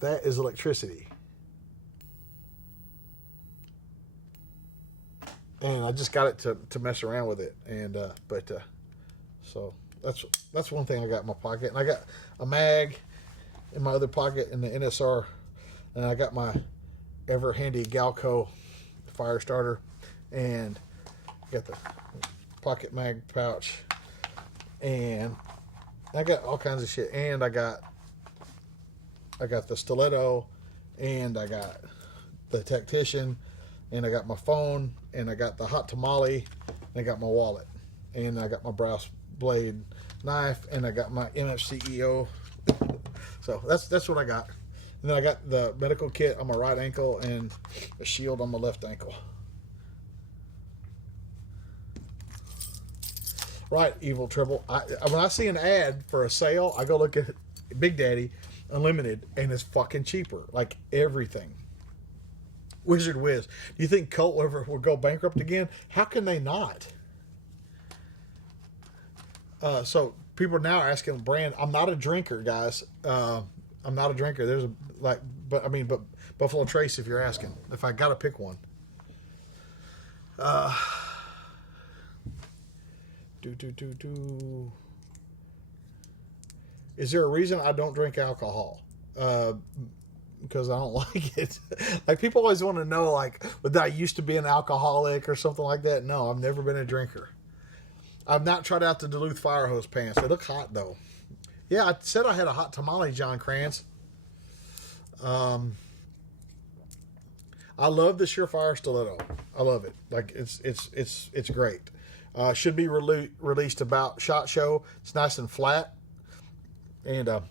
that is electricity, and I just got it to mess around with it. And so that's one thing I got in my pocket, and I got a mag in my other pocket in the NSR, and I got my ever handy Galco fire starter, and I got the pocket mag pouch, and I got all kinds of shit, and I got the stiletto, and I got the tactician, and I got my phone, and I got the hot tamale, and I got my wallet, and I got my brass blade knife, and I got my MFCEO. So that's what I got. And then I got the medical kit on my right ankle and a shield on my left ankle. Right, Evil Triple. When I see an ad for a sale, I go look at Big Daddy Unlimited, and it's fucking cheaper. Like everything. Wizard Wiz. Do you think Colt ever will go bankrupt again? How can they not? So people are now asking brand. I'm not a drinker, guys. I'm not a drinker. But Buffalo Trace, if you're asking, if I got to pick one. Is there a reason I don't drink alcohol? Because I don't like it. Like, people always want to know, like, whether I used to be an alcoholic or something like that. No, I've never been a drinker. I've not tried out the Duluth fire hose pants. They look hot, though. Yeah, I said I had a hot tamale, John Krantz. I love the Surefire stiletto. I love it. Like, it's great. Should be released about SHOT Show. It's nice and flat. And I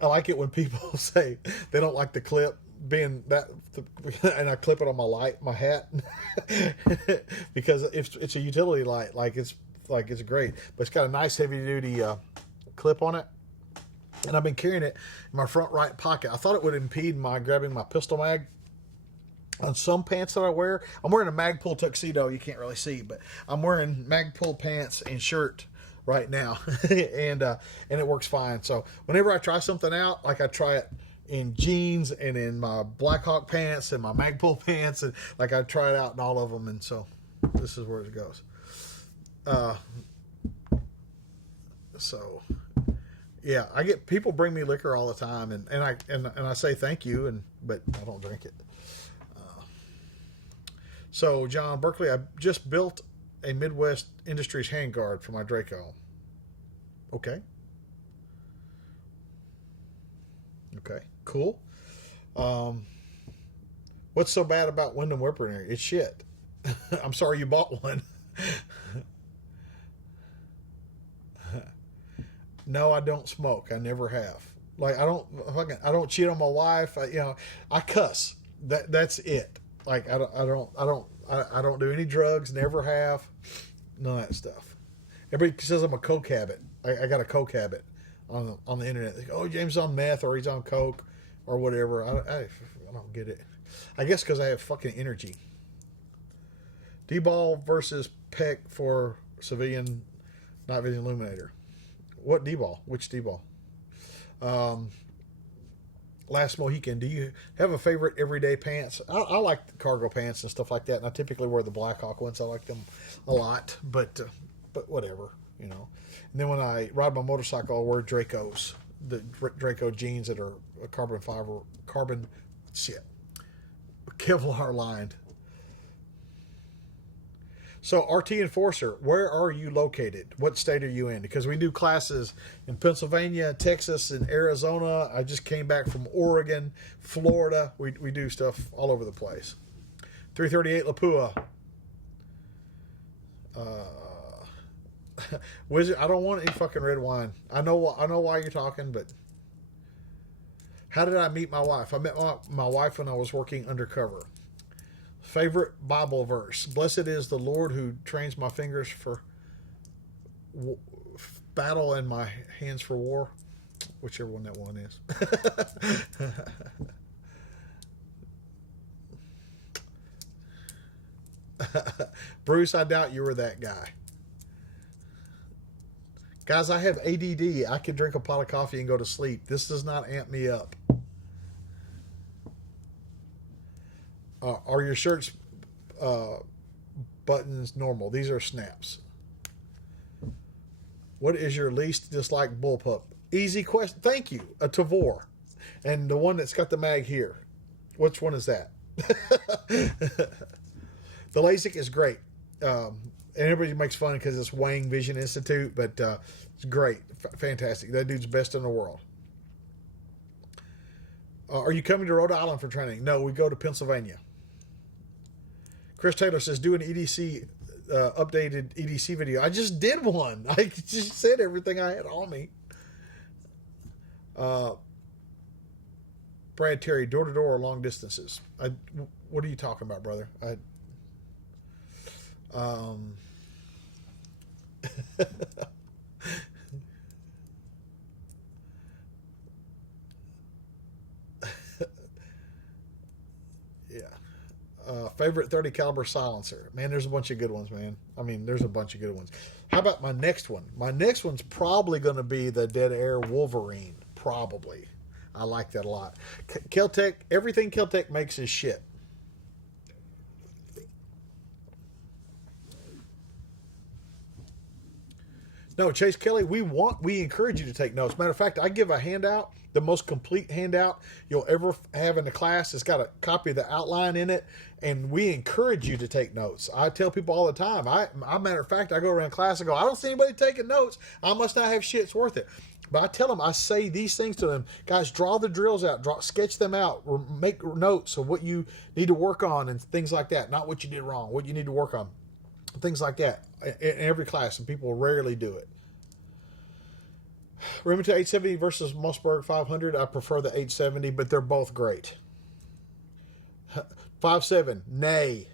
like it when people say they don't like the clip being that, and I clip it on my hat, because it's a utility light. It's great, but it's got a nice heavy duty clip on it, and I've been carrying it in my front right pocket. I thought it would impede my grabbing my pistol mag on some pants that I wear. I'm wearing a Magpul tuxedo. You can't really see, but I'm wearing Magpul pants and shirt right now, and it works fine. So whenever I try something out, like I try it in jeans and in my Blackhawk pants and my Magpul pants, and like I try it out in all of them, and so this is where it goes. So yeah, I get people bring me liquor all the time, and I say thank you, but I don't drink it. So John Berkeley, I just built a Midwest Industries handguard for my Draco. Okay. Okay, cool. What's so bad about Wyndham Whipper? It's shit. I'm sorry you bought one. No, I don't smoke. I never have. Like I don't cheat on my wife. I cuss. That's it. Like I don't do any drugs. Never have. None of that stuff. Everybody says I'm a coke habit. I got a coke habit on the internet. They go, oh, James is on meth or he's on coke or whatever. I don't get it. I guess because I have fucking energy. D-ball versus Peck for civilian night vision illuminator. What D-ball? Which D-ball? Last Mohican, do you have a favorite everyday pants? I like the cargo pants and stuff like that, and I typically wear the Blackhawk ones. I like them a lot, but whatever, you know. And then when I ride my motorcycle, I'll wear Dracos, the Draco jeans that are carbon Kevlar lined. So RT Enforcer, where are you located? What state are you in? Because we do classes in Pennsylvania, Texas, and Arizona. I just came back from Oregon, Florida. We do stuff all over the place. 338 Lapua. Wizard, I don't want any fucking red wine. I know why you're talking, but how did I meet my wife? I met my wife when I was working undercover. Favorite Bible verse. Blessed is the Lord who trains my fingers for battle and my hands for war. Whichever one that one is. Bruce, I doubt you were that guy. Guys, I have ADD. I could drink a pot of coffee and go to sleep. This does not amp me up. Are your shirts buttons normal? These are snaps. What is your least disliked bullpup? Easy question. Thank you. A Tavor. And the one that's got the mag here. Which one is that? The LASIK is great. And everybody makes fun because it's Wang Vision Institute, but it's great. Fantastic. That dude's best in the world. Are you coming to Rhode Island for training? No, we go to Pennsylvania. Chris Taylor says, do an EDC, updated EDC video. I just did one. I just said everything I had on me. Brad Terry, door-to-door or long distances? What are you talking about, brother? Yeah. Favorite 30 caliber silencer. Man, there's a bunch of good ones, man. I mean, there's a bunch of good ones. How about my next one? My next one's probably going to be the Dead Air Wolverine. Probably. I like that a lot. Keltec, everything Keltec makes is shit. No, Chase Kelly, we encourage you to take notes. Matter of fact, I give a handout, the most complete handout you'll ever have in the class. It's got a copy of the outline in it, and we encourage you to take notes. I tell people all the time. Matter of fact, I go around class and go, I don't see anybody taking notes. I must not have shit's worth it. But I tell them, I say these things to them. Guys, draw the drills out, sketch them out, or make notes of what you need to work on and things like that. Not what you did wrong, what you need to work on. Things like that in every class, and people rarely do it. Remington 870 versus Mossberg 500. I prefer the 870, but they're both great. 5.7, nay.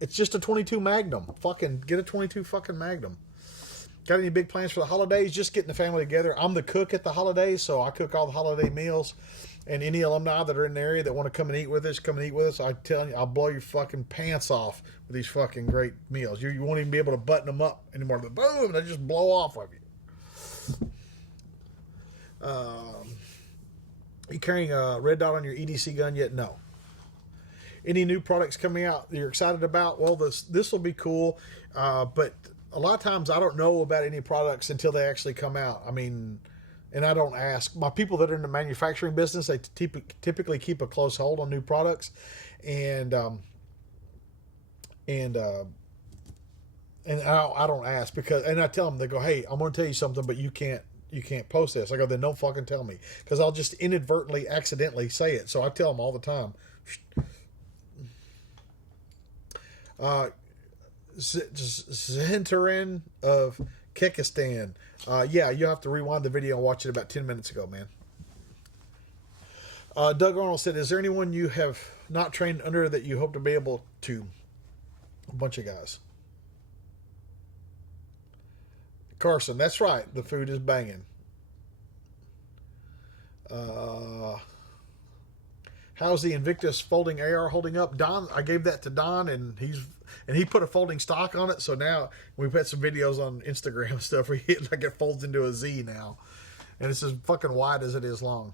It's just a 22 Magnum. Fucking get a 22 fucking Magnum. Got any big plans for the holidays? Just getting the family together. I'm the cook at the holidays, so I cook all the holiday meals. And any alumni that are in the area that want to come and eat with us, come and eat with us. I tell you, I'll blow your fucking pants off with these fucking great meals. You won't even be able to button them up anymore. But boom, they just blow off of you. You carrying a red dot on your EDC gun yet? No. Any new products coming out that you're excited about? Well, this will be cool, but a lot of times I don't know about any products until they actually come out. I mean, and I don't ask. My people that are in the manufacturing business, they typically keep a close hold on new products, and And I don't ask because, and I tell them, they go, hey, I'm going to tell you something, but you can't post this. I go, then don't fucking tell me, because I'll just inadvertently, accidentally say it. So I tell them all the time. Zintarin of Kyrgyzstan. Yeah, you have to rewind the video and watch it about 10 minutes ago, man. Doug Arnold said, is there anyone you have not trained under that you hope to be able to? A bunch of guys. Carson, that's right. The food is banging. How's the Invictus folding AR holding up? Don, I gave that to Don, and he put a folding stock on it. So now we've had some videos on Instagram and stuff where it folds into a Z now, and it's as fucking wide as it is long.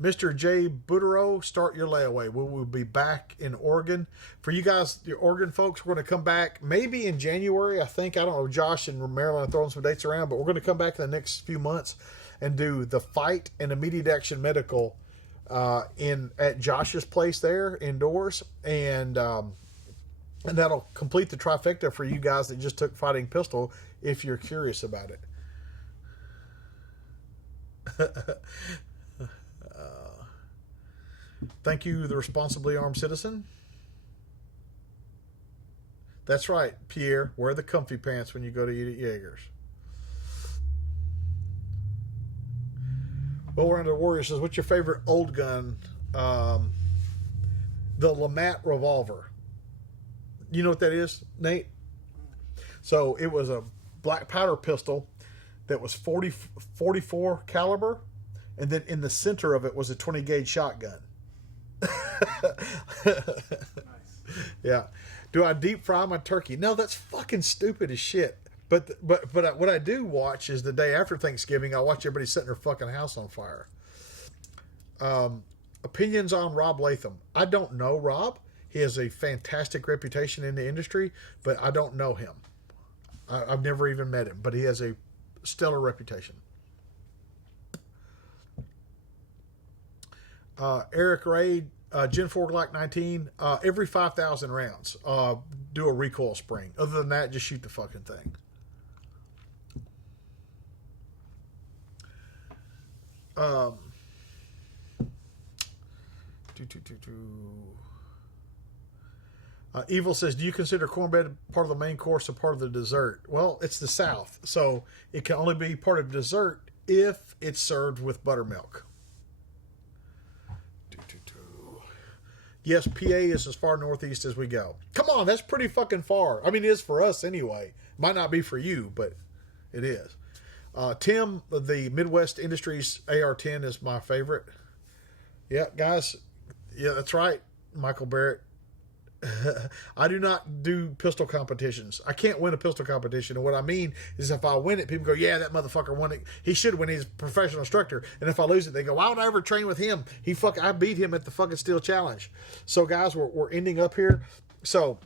Mr. J. Boudreau, start your layaway. We will be back in Oregon. For you guys, your Oregon folks, we're going to come back maybe in January, I think. I don't know. Josh and Marilyn are throwing some dates around, but we're going to come back in the next few months and do the fight and immediate action medical at Josh's place there indoors. And that'll complete the trifecta for you guys that just took fighting pistol if you're curious about it. Thank you, the responsibly armed citizen. That's right, Pierre. Wear the comfy pants when you go to eat at Jaeger's. Well, we're under Warrior says, what's your favorite old gun? The Lamat revolver. You know what that is, Nate? So it was a black powder pistol that was 44 caliber, and then in the center of it was a 20 gauge shotgun. Nice. Yeah. Do I deep fry my turkey? No, that's fucking stupid as shit. But what I do watch is the day after Thanksgiving, I watch everybody setting their fucking house on fire. Opinions on Rob Latham. I don't know Rob. He has a fantastic reputation in the industry, but I don't know him. I've never even met him, but he has a stellar reputation. Eric Ray, Gen 4 Glock 19, every 5,000 rounds, do a recoil spring. Other than that, just shoot the fucking thing. Evil says, do you consider cornbread part of the main course or part of the dessert? Well, it's the South, so it can only be part of dessert if it's served with buttermilk. Yes, PA is as far northeast as we go. Come on, that's pretty fucking far. I mean, it is for us anyway. Might not be for you, but it is. Tim, the Midwest Industries AR-10 is my favorite. Yeah, guys. Yeah, that's right, Michael Barrett. I do not do pistol competitions. I can't win a pistol competition. And what I mean is if I win it, people go, yeah, that motherfucker won it. He should win. He's a professional instructor. And if I lose it, they go, why would I ever train with him? I beat him at the fucking Steel Challenge. So guys, we're ending up here. So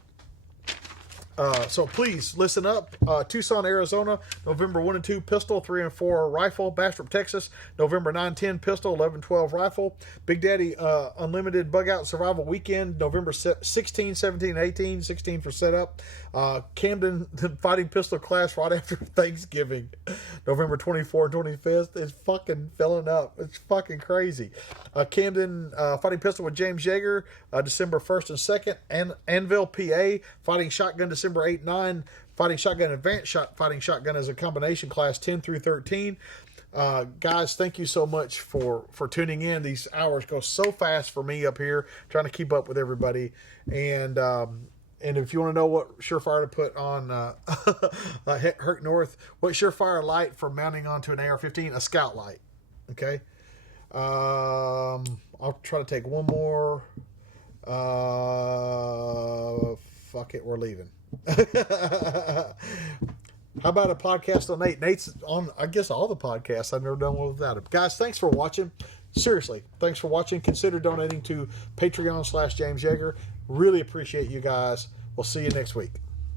please listen up. Tucson, Arizona, November 1 and 2 pistol, 3 and 4 rifle. Bastrop, Texas, November 9-10 pistol, 11-12 rifle. Big Daddy Unlimited Bug Out Survival Weekend, November 16, 17, 18, 16 for setup. Camden Fighting Pistol Class right after Thanksgiving, November 24 and 25th. It's fucking filling up. It's fucking crazy. Camden Fighting Pistol with James Yeager, December 1st and 2nd. And Anvil, PA, Fighting Shotgun, December 8-9. Fighting Shotgun Advanced Fighting Shotgun as a combination class 10 through 13. Guys, thank you so much for tuning in. These hours go so fast for me up here trying to keep up with everybody. And if you want to know what Surefire to put on Herc North, what Surefire light for mounting onto an AR-15? A Scout light. Okay. I'll try to take one more. Fuck it, we're leaving. How about a podcast on Nate? Nate's on, I guess, all the podcasts. I've never done one without him. Guys, thanks for watching. Seriously, thanks for watching. Consider donating to Patreon/James Yeager. Really appreciate you guys. We'll see you next week.